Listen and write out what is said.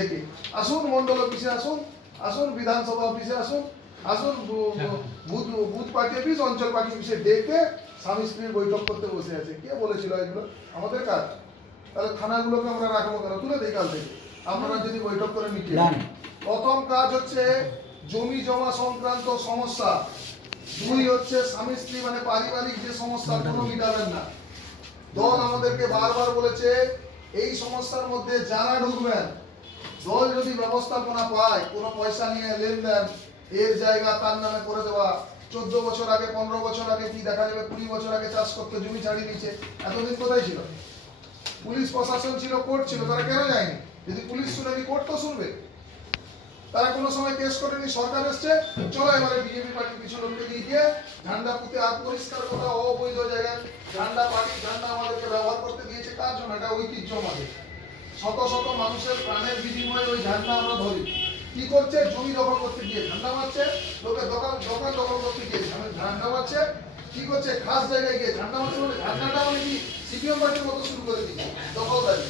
থেকে আসুন মন্ডল অফিসে আসুন, আসুন বিধানসভা অফিসে আসুন, আসুন বুথ পার্টি অফিস, অঞ্চল পার্টি অফিসে ডেকে স্বামী স্ত্রীর বৈঠক করতে বসে আছে। কে বলেছিল এগুলো? আমাদের কাজ। তাহলে থানাগুলোকে আমরা রাখবো কেন? তুলে দিই কাল থেকে। আপনারা যদি বৈঠক করে নিতে, প্রথম কাজ হচ্ছে জমি জমা সংক্রান্ত সমস্যা, দুই হচ্ছে স্বামী স্ত্রী মানে পারিবারিক যে সমস্যা কোনো মিটাবেন না। দল আমাদেরকে বারবার বলেছে এই সমস্যার মধ্যে যারা ঢুকবেন, দল যদি ব্যবস্থাপনা পায় কোনো পয়সা নিয়ে লেনদেন এর জায়গা তার নামে করে দেওয়া, 14 বছর আগে 15 বছর আগে কি দেখা যাবে 20 বছর আগে চাষ করতে জমি ছাড়িয়ে নিচ্ছে, এতদিন কোথায় ছিল? পুলিশ প্রশাসন ছিল, কোর্ট ছিল, তারা কেন যায়নি? যদি পুলিশ শুনেনি কোর্ট তো শুনবে। তারা কোনো সময় কেস করেনি, সরকার এসছে, চলো এবারে বিজেপি পার্টির কিছু লোককে দিয়ে ঝান্ডা পুঁতে আর পরিষ্কার কথা অবৈধ জায়গায় ঝান্ডা পার্টির ঝান্ডা আমাদেরকে ব্যবহার করতে দিয়েছে। কার জন্য? এটা ঐতিহ্য আমাদের। শত শত মানুষের প্রাণের বিনিময়ে ওই ঝান্ডা আমরা ধরি। কি করছে? জমি দখল করতে গিয়ে ঝান্ডা মারছে, লোকের দোকান দখল করতে গিয়ে ঝান্ডা মারছে। কি করছে? খাস জায়গায় গিয়ে ঝান্ডা মারছে, মানে ঝান্ডাটা মানে কি সিপিএম পার্টির মতো শুরু করে দিচ্ছে দখলদারি।